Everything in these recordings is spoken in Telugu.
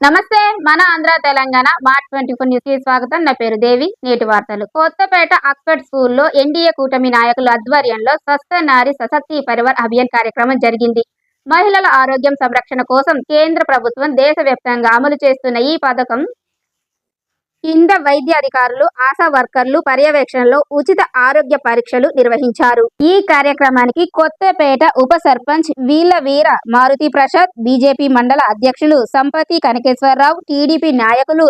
నమస్తే. మన ఆంధ్ర తెలంగాణ మార్ట్ 24 న్యూస్ కి స్వాగతం. నా పేరు దేవి. నేటి వార్తలు. కొత్తపేట ఆక్స్ఫర్డ్ స్కూల్లో ఎన్డీఏ కూటమి నాయకుల ఆధ్వర్యంలో స్వస్థ నారి సశక్తి పరివార్ అభియాన్ కార్యక్రమం జరిగింది. మహిళల ఆరోగ్యం సంరక్షణ కోసం కేంద్ర ప్రభుత్వం దేశవ్యాప్తంగా అమలు చేస్తున్న ఈ పథకం కింద వైద్య అధికారులు, ఆశా వర్కర్లు పర్యవేక్షణలో ఉచిత ఆరోగ్య పరీక్షలు నిర్వహించారు. ఈ కార్యక్రమానికి కొత్తపేట ఉప సర్పంచ్ వీళ్ళవీర మారుతి ప్రసాద్, బీజేపీ మండల అధ్యక్షులు సంపతి కనకేశ్వరరావు, టీడీపీ నాయకులు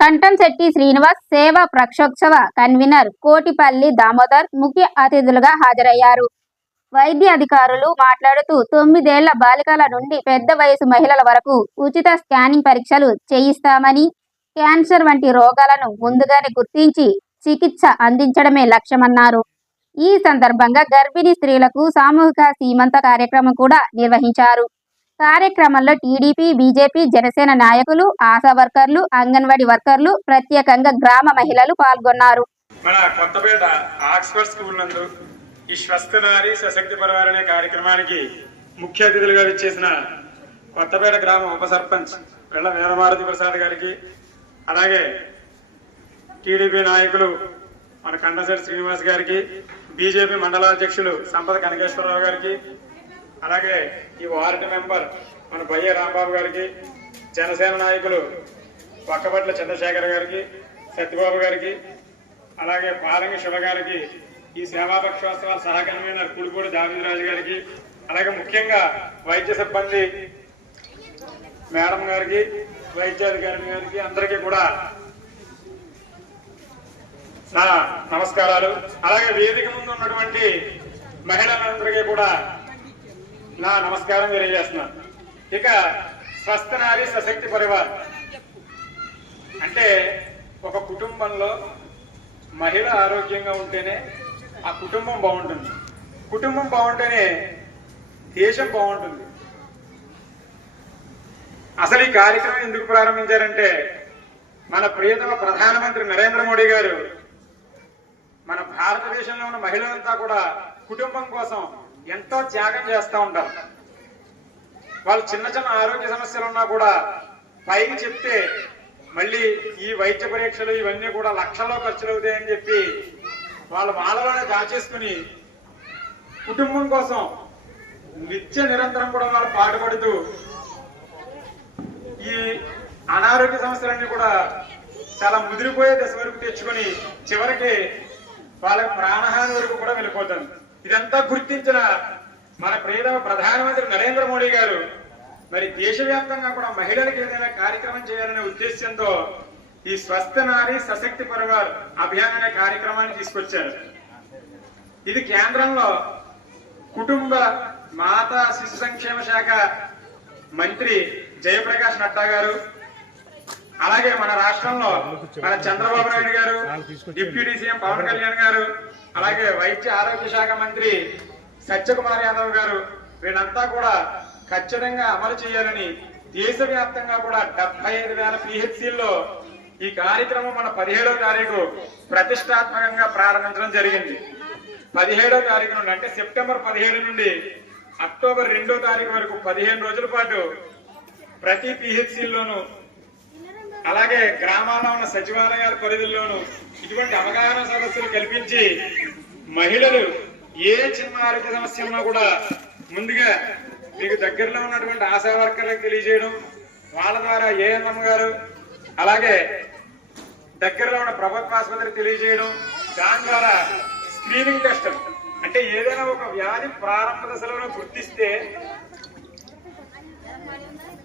కంటంశెట్టి శ్రీనివాస్, సేవా ప్రక్షోత్సవ కన్వీనర్ కోటిపల్లి దామోదర్ ముఖ్య అతిథులుగా హాజరయ్యారు. వైద్య అధికారులు మాట్లాడుతూ 9 ఏళ్ల బాలికల నుండి పెద్ద వయసు మహిళల వరకు ఉచిత స్కానింగ్ పరీక్షలు చేయిస్తామని, క్యాన్సర్ వంటి రోగాలను ముందుగానే గుర్తించి చికిత్స అందించడమే లక్ష్యమన్నారు. ఈ సందర్భంగా గర్భిణీ స్త్రీలకు సామూహిక సీమంత కార్యక్రమం కూడా నిర్వహించారు. కార్యక్రమంలో టీడీపీ, బీజేపీ, జనసేన నాయకులు, ఆశా వర్కర్లు, అంగన్వాడీ వర్కర్లు, ప్రత్యేకంగా గ్రామ మహిళలు పాల్గొన్నారు. మన కొత్తపేట ఆక్స్ఫర్డ్ స్కూల్ నందు ఈ స్వస్థ నారి సశక్తి పరివార్ అనే కార్యక్రమానికి ముఖ్య అతిథులుగా విచ్చేసిన కొత్తపేట గ్రామ ఉప సర్పంచ్ వెళ్ల వీరమారుతి ప్రసాద్ గారికి, అలాగే టీడీపీ నాయకులు మన కంటంశెట్టి శ్రీనివాస్ గారికి, బీజేపీ మండలాధ్యక్షులు సంపద కనకేశ్వరరావు గారికి, అలాగే ఈ వార్డు మెంబర్ మన బయ్య రాంబాబు గారికి, జనసేన నాయకులు పక్కపట్ల చంద్రశేఖర్ గారికి, సత్యబాబు గారికి, అలాగే పాలంగి శివ గారికి, ఈ సేవాపక్షోత్సవాల సహ కన్వీనర్ కుడిపూడి దావిరాజు గారికి, అలాగే ముఖ్యంగా వైద్య సిబ్బంది మేడం గారికి, వైద్యాధికారి గారికి, అందరికీ కూడా నా నమస్కారాలు. అలాగే వేదిక ముందు ఉన్నటువంటి మహిళలందరికీ కూడా నా నమస్కారం తెలియజేస్తున్నాను. ఇక స్వస్థ నారి సశక్తి పరివార్ అంటే ఒక కుటుంబంలో మహిళ ఆరోగ్యంగా ఉంటేనే ఆ కుటుంబం బాగుంటుంది, కుటుంబం బాగుంటేనే దేశం బాగుంటుంది. అసలు ఈ కార్యక్రమం ఎందుకు ప్రారంభించారంటే మన ప్రియతమ ప్రధానమంత్రి నరేంద్ర మోడీ గారు మన భారతదేశంలో ఉన్న మహిళలంతా కూడా కుటుంబం కోసం ఎంతో త్యాగం చేస్తూ ఉంటారు. వాళ్ళు చిన్న చిన్న ఆరోగ్య సమస్యలు ఉన్నా కూడా పైకి చెప్తే మళ్ళీ ఈ వైద్య పరీక్షలు ఇవన్నీ కూడా లక్షల్లో ఖర్చులు అవుతాయని చెప్పి వాళ్ళలోనే దాచేసుకుని కుటుంబం కోసం నిత్య నిరంతరం కూడా వాళ్ళు పాటుపడుతూ ఈ అనారోగ్య సమస్యలన్నీ కూడా చాలా ముదిరిపోయే దశ వరకు తెచ్చుకొని చివరికి వాళ్ళకి ప్రాణహాని వరకు కూడా వెళ్ళిపోతుంది. ఇదంతా గుర్తించిన మన ప్రియతమ ప్రధానమంత్రి నరేంద్ర మోడీ గారు మరి దేశవ్యాప్తంగా కూడా మహిళలకు ఏదైనా కార్యక్రమం చేయాలనే ఉద్దేశంతో ఈ స్వస్థ నారి సశక్తి పరివార్ అభియాన్ అనే కార్యక్రమాన్ని తీసుకొచ్చారు. ఇది కేంద్రంలో కుటుంబ మాతా శిశు సంక్షేమ శాఖ మంత్రి జయప్రకాష్ నడ్డా గారు, అలాగే మన రాష్ట్రంలో మన చంద్రబాబు నాయుడు గారు, డిప్యూటీ సీఎం పవన్ కళ్యాణ్ గారు, అలాగే వైద్య ఆరోగ్య శాఖ మంత్రి సత్యకుమార్ యాదవ్ గారు, వీళ్ళంతా కూడా ఖచ్చితంగా అమలు చేయాలని దేశవ్యాప్తంగా కూడా 75,000 పిహెచ్సిల్లో ఈ కార్యక్రమం మన 17వ తారీఖు ప్రతిష్టాత్మకంగా ప్రారంభించడం జరిగింది. 17వ తారీఖు నుండి అంటే సెప్టెంబర్ 17 నుండి అక్టోబర్ 2వ తారీఖు వరకు 15 రోజుల పాటు ప్రతి పిహెచ్సిల్లోనూ అలాగే గ్రామాల్లో ఉన్న సచివాలయాల పరిధుల్లోనూ ఇటువంటి అవగాహన సదస్సులు కల్పించి మహిళలు ఏ చిన్న ఆరోగ్య సమస్య ఉన్నా కూడా ముందుగా మీకు దగ్గరలో ఉన్నటువంటి ఆశా వర్కర్లకు తెలియజేయడం, వాళ్ళ ద్వారా ఏఎన్ఎం గారు అలాగే దగ్గరలో ఉన్న ప్రభుత్వ ఆసుపత్రికి తెలియజేయడం, దాని ద్వారా స్క్రీనింగ్ టెస్ట్ అంటే ఏదైనా ఒక వ్యాధి ప్రారంభ దశలో గుర్తిస్తే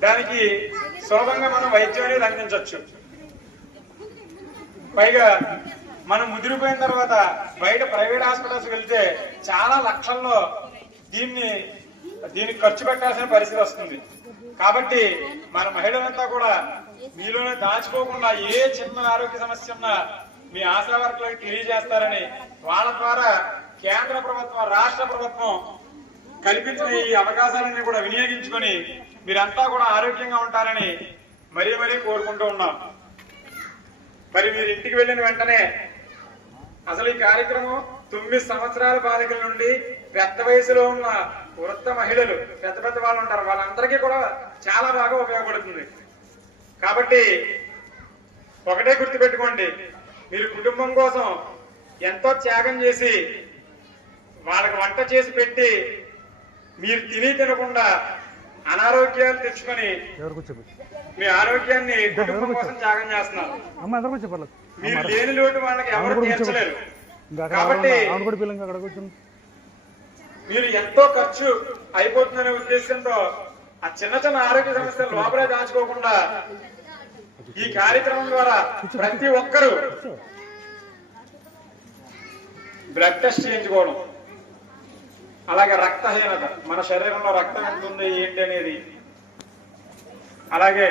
దానికి సులభంగా మనం వైద్యం అనేది అందించవచ్చు. పైగా మనం ముదిరిపోయిన తర్వాత బయట ప్రైవేట్ హాస్పిటల్స్ వెళ్తే చాలా లక్షల్లో దీనికి ఖర్చు పెట్టాల్సిన పరిస్థితి వస్తుంది. కాబట్టి మన మహిళలంతా కూడా మీలోనే దాచుకోకుండా ఏ చిన్న ఆరోగ్య సమస్య ఉన్నా మీ ఆశా వర్కర్లకు తెలియజేస్తారని, వాళ్ళ ద్వారా కేంద్ర ప్రభుత్వం, రాష్ట్ర ప్రభుత్వం కల్పించిన ఈ అవకాశాలన్నీ కూడా వినియోగించుకొని మీరంతా కూడా ఆరోగ్యంగా ఉంటారని మరీ కోరుకుంటూ ఉన్నాం. మరి మీరు ఇంటికి వెళ్ళిన వెంటనే అసలు ఈ కార్యక్రమం 9 సంవత్సరాల బాలికల నుండి పెద్ద వయసులో ఉన్న వృద్ధ మహిళలు, పెద్ద వాళ్ళు ఉంటారు, వాళ్ళందరికీ కూడా చాలా బాగా ఉపయోగపడుతుంది. కాబట్టి ఒకటే గుర్తుపెట్టుకోండి, మీరు కుటుంబం కోసం ఎంతో త్యాగం చేసి వాళ్ళకి వంట చేసి పెట్టి మీరు తినకుండా అనారోగ్యాలు తెచ్చుకొని మీ ఆరోగ్యాన్ని కుటుంబం కోసం త్యాగం చేస్తున్నారు. మీరు లేని లోటు వాళ్ళకి ఎవరు తీర్చలేరు. కాబట్టి మీరు ఎంతో ఖర్చు అయిపోతుందనే ఉద్దేశంతో ఆ చిన్న చిన్న ఆరోగ్య సమస్యలు లోపలే దాచుకోకుండా ఈ కార్యక్రమం ద్వారా ప్రతి ఒక్కరూ బ్లడ్ టెస్ట్ చేయించుకోవడం, అలాగే రక్తహీనత, మన శరీరంలో రక్తం ఎంత ఉంది ఏంటి అనేది, అలాగే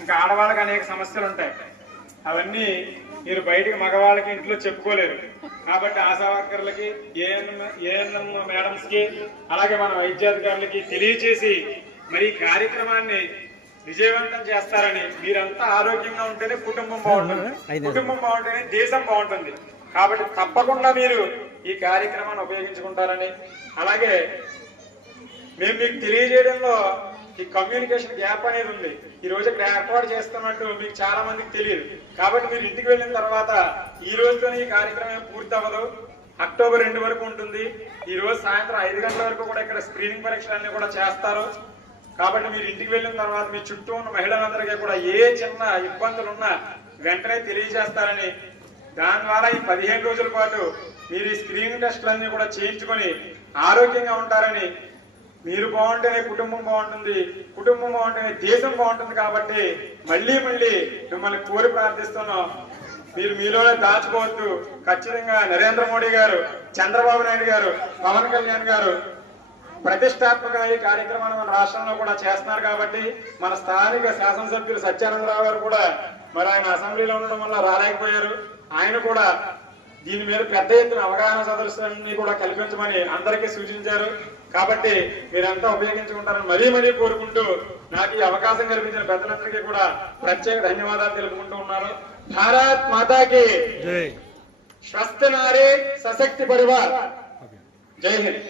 ఇంకా ఆడవాళ్ళకి అనేక సమస్యలు ఉంటాయి. అవన్నీ మీరు బయటికి మగవాళ్ళకి ఇంట్లో చెప్పుకోలేరు. కాబట్టి ఆశా వర్కర్లకి, ఏఎన్ఎం మేడమ్స్ కి, అలాగే మన వైద్యాధికారులకి తెలియచేసి మరి ఈ కార్యక్రమాన్ని విజయవంతం చేస్తారని, మీరంతా ఆరోగ్యంగా ఉంటేనే కుటుంబం బాగుంటుంది, కుటుంబం బాగుంటేనే దేశం బాగుంటుంది. కాబట్టి తప్పకుండా మీరు ఈ కార్యక్రమాన్ని ఉపయోగించుకుంటారని, అలాగే మేము మీకు తెలియజేయడంలో ఈ కమ్యూనికేషన్ గ్యాప్ అనేది ఉంది. ఈ రోజు ఇక్కడ ఏర్పాటు చేస్తున్నట్టు మీకు చాలా మందికి తెలియదు. కాబట్టి మీరు ఇంటికి వెళ్ళిన తర్వాత ఈ రోజుతోనే ఈ కార్యక్రమం పూర్తి అవ్వదు. అక్టోబర్ 2 వరకు ఉంటుంది. ఈ రోజు సాయంత్రం 5 గంటల వరకు కూడా ఇక్కడ స్క్రీనింగ్ పరీక్షలన్నీ కూడా చేస్తారు. కాబట్టి మీరు ఇంటికి వెళ్ళిన తర్వాత మీ చుట్టూ ఉన్న మహిళలందరికీ కూడా ఏ చిన్న ఇబ్బందులున్నా వెంటనే తెలియజేస్తారని, దాని ద్వారా ఈ 15 రోజుల పాటు మీరు ఈ స్క్రీనింగ్ టెస్టులన్నీ కూడా చేయించుకొని ఆరోగ్యంగా ఉంటారని, మీరు బాగుంటేనే కుటుంబం బాగుంటుంది, కుటుంబం బాగుంటేనే దేశం బాగుంటుంది. కాబట్టి మళ్ళీ మిమ్మల్ని కోరి ప్రార్థిస్తున్నాం, మీరు మీలోనే దాచుకోవద్దు. ఖచ్చితంగా నరేంద్ర మోడీ గారు, చంద్రబాబు నాయుడు గారు, పవన్ కళ్యాణ్ గారు ప్రతిష్టాత్మకంగా ఈ కార్యక్రమాన్ని మన రాష్ట్రంలో కూడా చేస్తున్నారు. కాబట్టి మన స్థానిక శాసనసభ్యులు సత్యానందరావు గారు కూడా మరి ఆయన అసెంబ్లీలో ఉండడం వల్ల రాలేకపోయారు. ఆయన కూడా దీని మీద పెద్ద ఎత్తున అవగాహన సదస్సులన్నీ కూడా కల్పించమని అందరికీ సూచించారు. కాబట్టి మీరంతా ఉపయోగించుకుంటారని మరీ కోరుకుంటూ నాకు ఈ అవకాశం కల్పించిన పెద్దలందరికీ కూడా ప్రత్యేక ధన్యవాదాలు తెలుపుకుంటూ ఉన్నారు. భారత్ మాతాకి స్వస్థ నారీ సశక్తి పరివార్. జై హింద్.